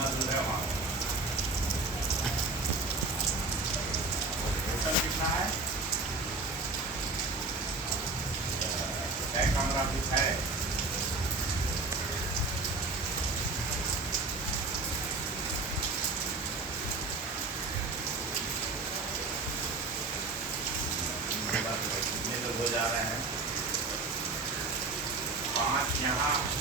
कितना दूर है वहाँ होटल कितना है क्या कमरा कुछ है कितने लोग हो जा रहे हैं 5 यहाँ